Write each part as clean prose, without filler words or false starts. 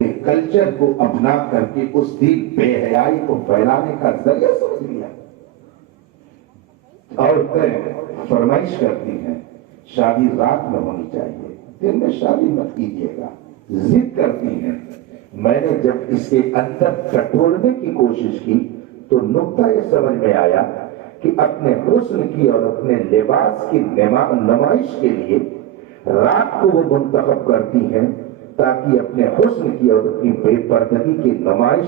Culture کو اپنا کر کے اس دن بے حیائی کو پھیلانے کا ذریعہ سمجھ لیا. عورتیں فرمائش کرتی ہیں شادی رات میں ہونی چاہیے, دن میں شادی مت کیجیے گا. ضد کرتی ہیں. میں نے جب اس کے اندر ٹٹولنے کی کوشش کی تو نقطہ یہ سمجھ میں آیا کہ اپنے حسن کی اور اپنے لباس کی نمائش کے لیے رات کو وہ منتخب کرتی ہیں تاکہ اپنے حسن کی اور اپنی بے پردگی کی نمائش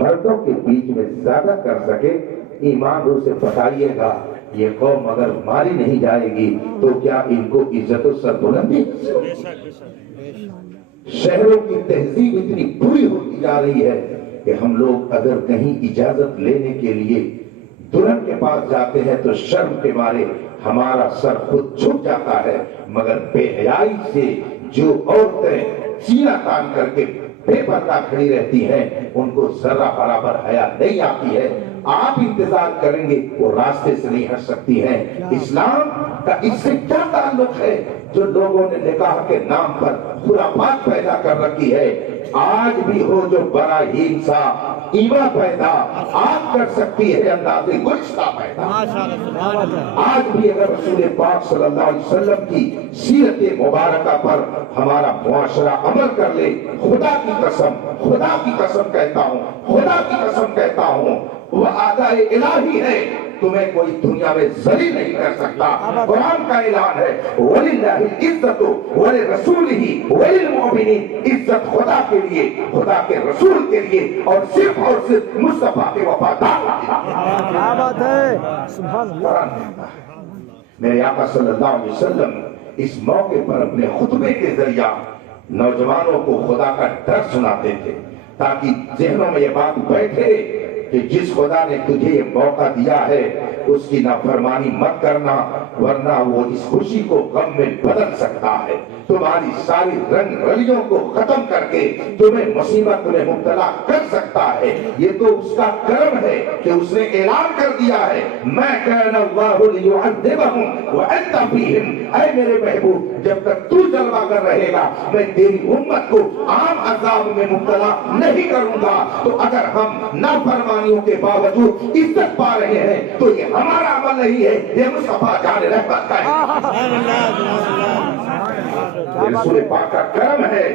مردوں کے بیچ میں زیادہ کر سکے. ایمان روح سے بتائیے گا یہ قوم اگر ماری نہیں جائے گی تو کیا ان کو عزت و سربلندی؟ شہروں کی تہذیب اتنی بری ہوتی جا رہی ہے کہ ہم لوگ اگر کہیں اجازت لینے کے لیے دلہن کے پاس جاتے ہیں تو شرم کے مارے ہمارا سر خود جھک جاتا ہے, مگر بے حیائی سے جو عورتیں سینہ تان کر کے بے پردہ کھڑی رہتی ہیں ان کو ذرہ برابر حیا نہیں آتی ہے. آپ انتظار کریں گے وہ راستے سے نہیں ہٹ سکتی ہیں. اسلام کا اس سے کیا تعلق ہے جو لوگوں نے نکاح کے نام پر خرافات پیدا کر رکھی ہے؟ آج بھی ہو جو براہیم سا ایما پیدا آپ کر سکتی ہے اندازے گلشتہ پیدا. آج بھی اگر رسول پاک صلی اللہ علیہ وسلم کی سیرت مبارکہ پر ہمارا معاشرہ عمل کر لے, خدا کی قسم کہتا ہوں, خدا کی قسم کہتا ہوں, وہ وعدہ الہی ہے تمہیں کوئی دنیا میں ذلیل نہیں کر سکتا. قرآن کا اعلان ہے وَلِلَّهِ الْعِزَّةُ وَلِرَسُولِهِ وَلِلْمُؤْمِنِينَ. عزت خدا کے لیے, خدا کے رسول کے لیے اور صرف مصطفیٰ کے وفادار. کیا بات ہے, سبحان اللہ. میرے آقا صلی اللہ علیہ وسلم اس موقع پر اپنے خطبے کے ذریعہ نوجوانوں کو خدا کا ڈر سناتے تھے تاکہ ذہنوں میں یہ بات بیٹھے کہ جس خدا نے تجھے یہ موقع دیا ہے اس کی نافرمانی مت کرنا ورنہ وہ اس خوشی کو غم میں بدل سکتا ہے. تمہاری ساری رنگ رلیوں کو ختم کر کے تمہیں مصیبت میں مبتلا کر سکتا ہے. یہ تو اس کا کرم ہے کہ اس نے اعلان کر دیا ہے میں کان اللہ لیعذبہم وانت فیہم. اے میرے محبوب جب تک تو جلوہ کر رہے گا میں تیری امت کو عام عذاب میں مبتلا نہیں کروں گا. تو اگر ہم نافرمانیوں کے باوجود عزت پا رہے ہیں تو یہ ہمارا عمل نہیں ہے, یہ مصطفیٰ جان رحمت کا ہے, رسول پاک کا کرم ہے.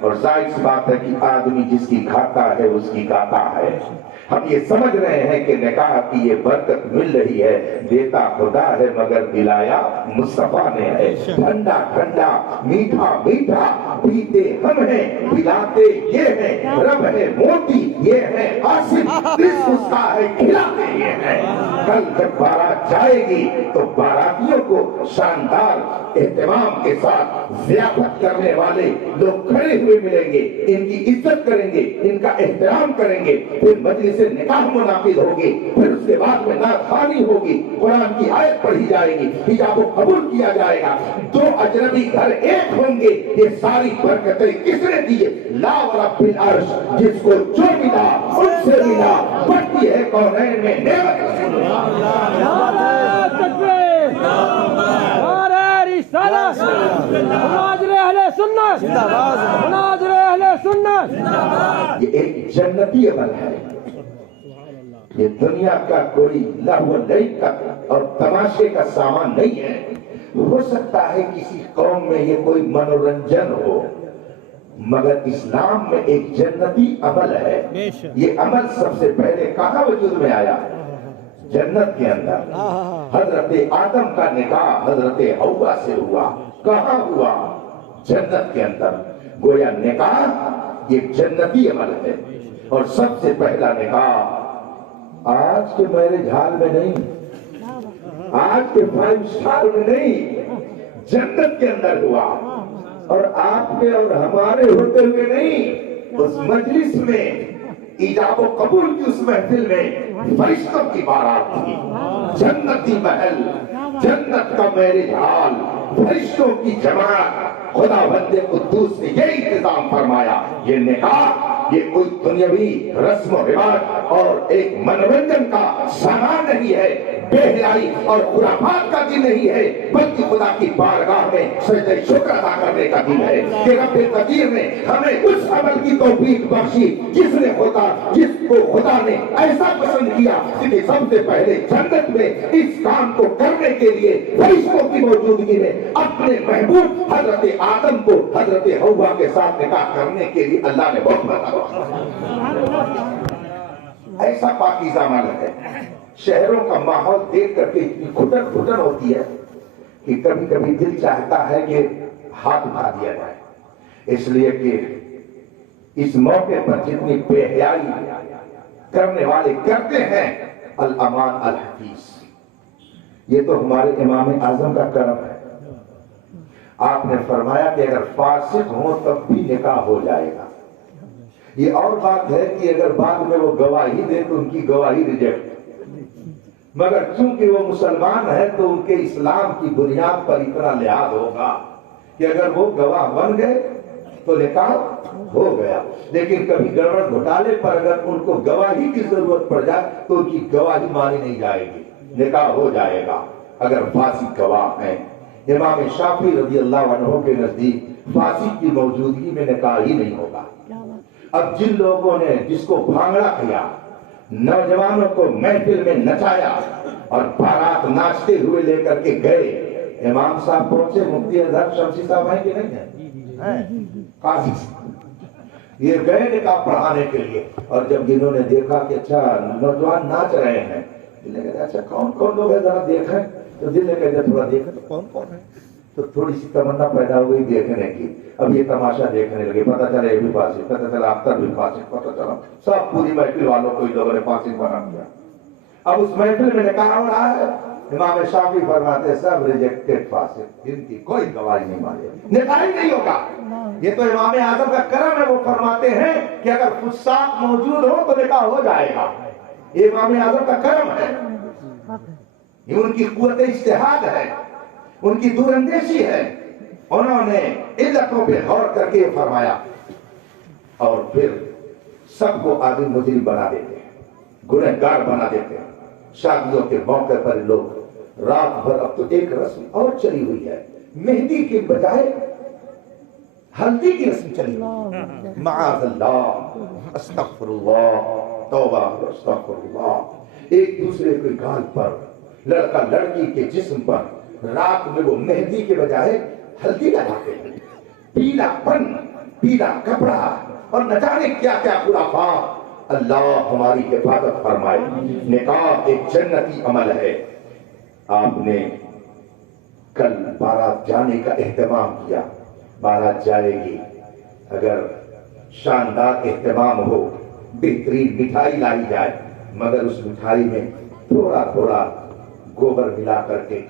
اور ظاہر سی بات ہے کہ آدمی جس کی کھاتا ہے اس کی گاتا ہے. ہم یہ سمجھ رہے ہیں کہ نکاح کی یہ برکت مل رہی ہے, دیتا خدا ہے مگر دلایا مصطفیٰ نے ہے. ٹھنڈا ٹھنڈا میٹھا میٹھا پیتے ہم ہیں, پلاتے یہ ہیں, رب ہے موتی یہ ہے, قاسم رزق اس کا ہے کھلاتے یہ ہیں. کل جب بارات جائے گی تو باراتیوں کو شاندار اہتمام کے ساتھ ضیافت کرنے والے لوگ کھڑے ہوئے ملیں گے, ان کی عزت کریں گے, ان کا احترام کریں گے. پھر مجلس نکاح منعقد ہوگی, پھر اس کے بعد میں نعت خوانی ہوگی, قرآن کی آیت پڑھی جائے گی, حجاب و قبول کیا جائے گا. دو اجنبی گھر ایک ہوں گے. یہ ساری برکتیں کس نے دی؟ لا ورب العرش, جس کو جو ملا ان سے ملا, بڑھتی ہے کونین میں نعمت رسول اللہ. یہ ایک جنتی عمل ہے. یہ دنیا کا کوئی لہو لعب کا اور تماشے کا سامان نہیں ہے. ہو سکتا ہے کسی قوم میں یہ کوئی منورنجن ہو, مگر اسلام میں ایک جنتی عمل ہے. یہ عمل سب سے پہلے کہاں وجود میں آیا؟ جنت کے اندر. حضرت آدم کا نکاح حضرت حوا سے ہوا. کہاں ہوا؟ جنت کے اندر. گویا نکاح یہ جنتی عمل ہے. اور سب سے پہلا نکاح آج کے میرج ہال میں نہیں, آج کے 5 سٹار میں نہیں, جنت کے اندر ہوا. اور آپ کے اور ہمارے ہوتے ہوئے نہیں, اس مجلس میں ایجاب و قبول کی اس محفل میں فرشتوں کی بارات تھی. جنتی محل, جنت کا میرج ہال, فرشتوں کی جماعت. خدا بند قدوس نے یہ انتظام فرمایا. یہ نکاح یہ کوئی دنیاوی رسم و رواج اور ایک منورنجن کا سامان نہیں ہے, بے حیائی اور خرافات کا دن نہیں ہے، بلکہ خدا کی بارگاہ میں سجدہ شکر ادا کرنے کا دن ہے کہ رب قدیر نے ہمیں اس عمل کی توفیق بخشی جس کو خدا نے ایسا پسند کیا کہ سب سے پہلے جنت میں اس کام کو کرنے کے لیے فرشتوں کی موجودگی میں اپنے محبوب حضرت آدم کو حضرت حوا کے ساتھ نکاح کرنے کے لیے اللہ نے بہت بتایا۔ ایسا پاکیزہ عمل ہے، شہروں کا ماحول دیکھ کر کے گھٹن گھٹن ہوتی ہے کہ کبھی کبھی دل چاہتا ہے کہ ہاتھ اٹھا دیا جائے، اس لیے کہ اس موقع پر جتنی بے حیائی کرنے والے کرتے ہیں، الامان الحفیظ، یہ تو ہمارے امام اعظم کا کرم ہے۔ آپ نے فرمایا کہ اگر فاسق ہوں تب بھی نکاح ہو جائے گا۔ یہ اور بات ہے کہ اگر بعد میں وہ گواہی دے تو ان کی گواہی ریجیکٹ، مگر چونکہ وہ مسلمان ہے تو ان کے اسلام کی بنیاد پر اتنا لحاظ ہوگا کہ اگر وہ گواہ بن گئے تو نکاح ہو گیا، لیکن کبھی گڑبڑ گھوٹالے پر اگر ان کو گواہی کی ضرورت پڑ جائے تو ان کی گواہی مانی نہیں جائے گی، نکاح ہو جائے گا اگر فاسق گواہ ہیں۔ امام شافعی رضی اللہ عنہ کے نزدیک فاسق کی موجودگی میں نکاح ہی نہیں ہوگا۔ اب جن لوگوں نے جس کو بھانگڑا کیا، نوجوانوں کو محفل میں نچایا اور بارات ناچتے ہوئے لے کر کے گئے، امام صاحب پہنچے، مفتی اظہر شمسی صاحب ہیں کہ نہیں ہیں؟ قاضی صاحب یہ گئے نکاح پڑھانے کے لیے، اور جب انہوں نے دیکھا کہ اچھا نوجوان ناچ رہے ہیں، دل نے کہا اچھا کون کون لوگ ہیں ذرا دیکھیں، تو دل نے کہا تھوڑا دیکھیں تو کون کون ہے، تو تھوڑی سی تمنا پیدا ہو گئی دیکھنے کی۔ اب یہ تماشا دیکھنے لگے، پتہ چلا یہ بھی فاسق، پتہ چلا اختر بھی فاسق، پتہ چلا سب پوری محفل والوں کو ان لوگوں نے فاسق بنا دیا۔ اب اس محفل میں نکاح ہو رہا ہے، امام شافعی فرماتے سب ریجیکٹڈ فاسق، جن کی کوئی گواہی نہیں مانے، نکاح ہی نہیں ہوگا۔ یہ تو امام اعظم کا کرم ہے، وہ فرماتے ہیں کہ اگر فساق موجود ہو تو نکاح ہو جائے گا، یہ امام اعظم کا کرم ہے، یہ ان کی قوت اجتہاد ہے، ان کی دور اندیشی ہے۔ انہوں نے علتوں پہ غور کر کے فرمایا، اور پھر سب کو عادل مجرم بنا دیتے ہیں، گنہگار بنا دیتے ہیں۔ شادیوں کے موقع پر لوگ رات بھر، اب تو ایک رسم اور چلی ہوئی ہے، مہندی کے بجائے ہلدی کی رسم چلی ہوئی، معاذ اللہ، استغفر اللہ، توبہ استغفر اللہ۔ ایک دوسرے کے گال پر، لڑکا لڑکی کے جسم پر رات میں وہ مہندی کے بجائے ہلدی لگاتے ہیں، پیلا پن، پیلا کپڑا، اور نہ جانے کیا کیا خرافات۔ اللہ ہماری حفاظت فرمائے۔ نکاح ایک جنتی عمل ہے۔ آپ نے کل بارات جانے کا اہتمام کیا، بارات جائے گی، اگر شاندار اہتمام ہو، بہترین مٹھائی لائی جائے، مگر اس مٹھائی میں تھوڑا تھوڑا گوبر ملا کر کے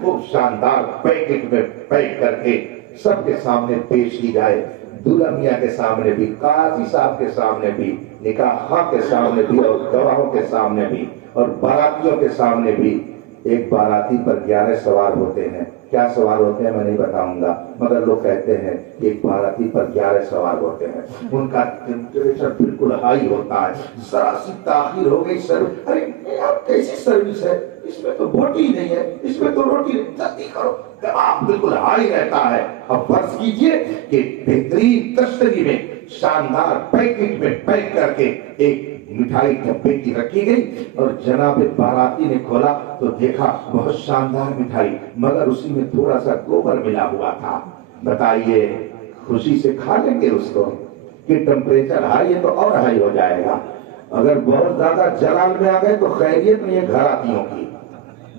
خوب شاندار پیکٹ میں پیک کر کے سب کے سامنے پیش کی جائے، دولہا میاں کے سامنے بھی، قاضی صاحب کے سامنے بھی، نکاح خواہ کے سامنے بھی، اور گواہوں کے سامنے بھی، اور باراتیوں کے سامنے بھی۔ ایک باراتی پر 11 سوار ہوتے ہیں، کیا سوار ہوتے ہیں میں نہیں بتاؤں گا، مگر لوگ کہتے ہیں کہ ایک باراتی پر 11 سوار ہوتے ہیں، ان کا ٹیمپریچر بالکل ہائی ہوتا ہے، ذرا سی تاخیر ہو گئی سروس، ارے یار کیسی سروس ہے، اس میں تو بوٹی نہیں ہے، اس میں تو روٹی نہیں، جلدی کرو، دباؤ بالکل ہائی رہتا ہے۔ اب فرض کیجئے کہ بہترین تشتری میں شاندار پیکٹ میں پیک کر کے ایک مٹھائی ڈبے کی رکھی گئی، اور جناب باراتی نے کھولا تو دیکھا بہت شاندار مٹھائی، مگر اسی میں تھوڑا سا گوبر ملا ہوا تھا۔ بتائیے خوشی سے کھا لیں گے اس کو کہ ٹمپریچر ہائی ہے تو اور ہائی ہو جائے گا؟ اگر بہت زیادہ جلال میں آ گئے تو خیریت نہیں ہے گھراتیوں کی،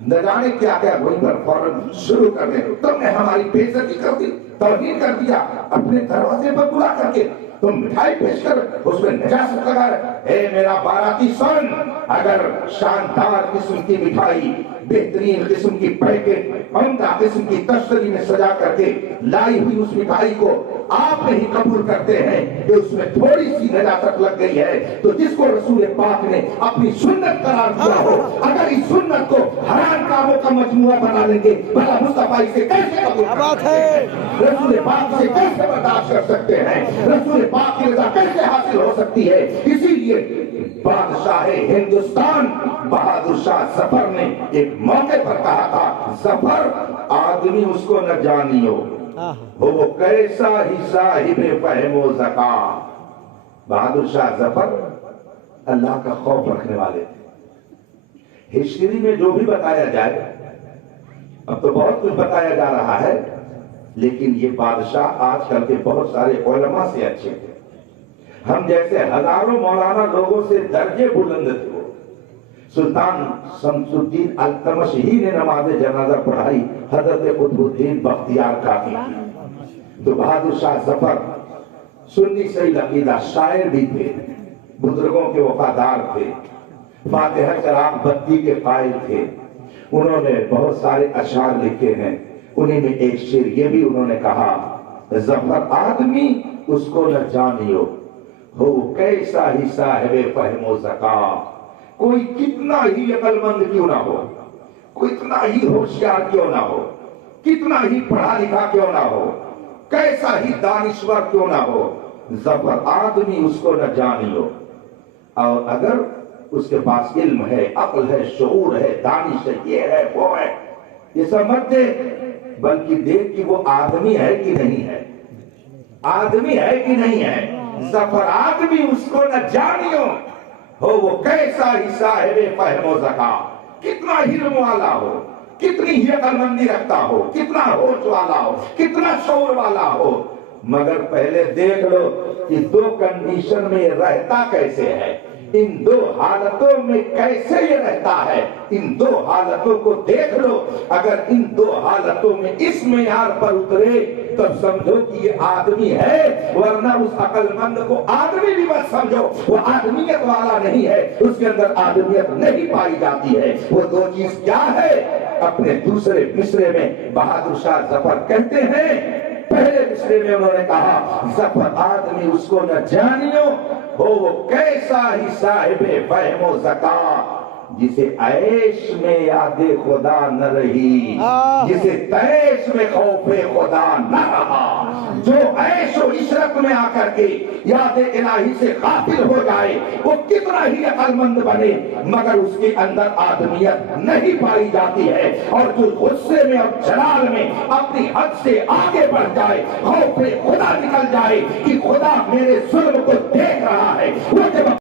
نہ جانے کیا کیا وہیں پر فوراً شروع کر دیں، تم نے ہماری بے عزتی کر دی، توہین کر دیا، اپنے دروازے پر بلا کر کے تم مٹھائی پیش کر اس میں نجاست لگا رہے۔ اے میرا باراتی سن، اگر شاندار قسم کی مٹھائی، بہترین قسم کی پیکٹ، عمدہ قسم کی تشتری میں سجا کر کے لائی ہوئی اس مٹھائی کو آپ نہیں قبول کرتے ہیں کہ اس میں تھوڑی سی نجاست لگ گئی ہے، تو جس کو رسول پاک نے اپنی سنت قرار دیا ہو، اگر اس سنت کو حرام کاموں کا مجموعہ بنا لیں گے، بھلا مصطفیٰ سے کیسے قبول کر سکتے ہیں؟ رسول پاک سے کیسے برداشت کر سکتے ہیں؟ رسول پاک کی رضا کیسے حاصل ہو سکتی ہے؟ اسی لیے لیے بادشاہ ہندوستان بہادر شاہ ظفر نے ایک موقع پر کہا تھا، ظفر آدمی اس کو نہ جانیو، وہ کیسا ہی صاحب فہم و ذکا۔ بہادر شاہ ظفر اللہ کا خوف رکھنے والے تھے۔ ہسٹری میں جو بھی بتایا جائے، اب تو بہت کچھ بتایا جا رہا ہے، لیکن یہ بادشاہ آج کل کے بہت سارے علماء سے اچھے تھے۔ ہم جیسے ہزاروں مولانا لوگوں سے درجے بلند تھے۔ وہ سلطان شمس الدین التمش ہی نے نماز جنازہ پڑھائی حضرت قطب الدین بختیار کافی کی۔ تو بہادر شاہ ظفر سنی صحیح عقیدہ، شاعر بھی تھے، بزرگوں کے وفادار تھے، فاتحہ چراغ بتی کے قائل تھے۔ انہوں نے بہت سارے اشعار لکھے ہیں، انہیں میں ایک شعر یہ بھی انہوں نے کہا، ظفر آدمی اس کو نہ جانیو، ہو کیسا ہی صاحب فہم و ذکا۔ کوئی کتنا ہی عقل مند کیوں نہ ہو، کوئی اتنا ہی ہوشیار کیوں نہ ہو، کتنا ہی پڑھا لکھا کیوں نہ ہو، کیسا ہی دانشور کیوں نہ ہو، ظفر آدمی اس کو نہ جانیو۔ اور اگر اس کے پاس علم ہے، عقل ہے، شعور ہے، دانش ہے، یہ ہے وہ ہے، یہ سب مت دیکھ، بلکہ دیکھ کہ وہ آدمی ہے کہ نہیں ہے، آدمی ہے کہ نہیں ہے۔ ظفر آدمی اس کو نہ جانیو، ہو وہ کیسا ہی صاحب فہم و ذکا، کتنا علم والا ہو، کتنی ہی عقل مندی رکھتا ہو، کتنا ہوش والا ہو، کتنا شعور والا ہو، مگر پہلے دیکھ لو کہ دو کنڈیشن میں رہتا کیسے ہے، ان دو حالتوں میں کیسے یہ رہتا ہے، ان دو حالتوں کو دیکھ لو۔ اگر ان دو حالتوں میں اس معیار پر اترے تو سمجھو کہ یہ آدمی ہے، ورنہ اس عقل مند کو آدمی بھی مت سمجھو، وہ آدمیت والا نہیں ہے، اس کے اندر آدمیت نہیں پائی جاتی ہے۔ وہ دو چیز کیا ہے؟ اپنے دوسرے مصرے میں بہادر شاہ ظفر کہتے ہیں، پہلے مصرے میں انہوں نے کہا، ظفر آدمی اس کو نہ جانیو، ہو وہ کیسا ہی صاحب فہم و ذکا، جسے عیش میں یاد خدا نہ رہی، جسے تیش میں خوف خدا نہ رہا۔ جو عیش و عشرت میں آ کر کے یاد الہی سے غافل ہو جائے، وہ کتنا ہی عقل مند بنے، مگر اس کے اندر آدمیت نہیں پائی جاتی ہے۔ اور جو غصے میں اور جلال میں اپنی حد سے آگے بڑھ جائے، خوف خدا نکل جائے کہ خدا میرے ظلم کو دیکھ رہا ہے، وہ جب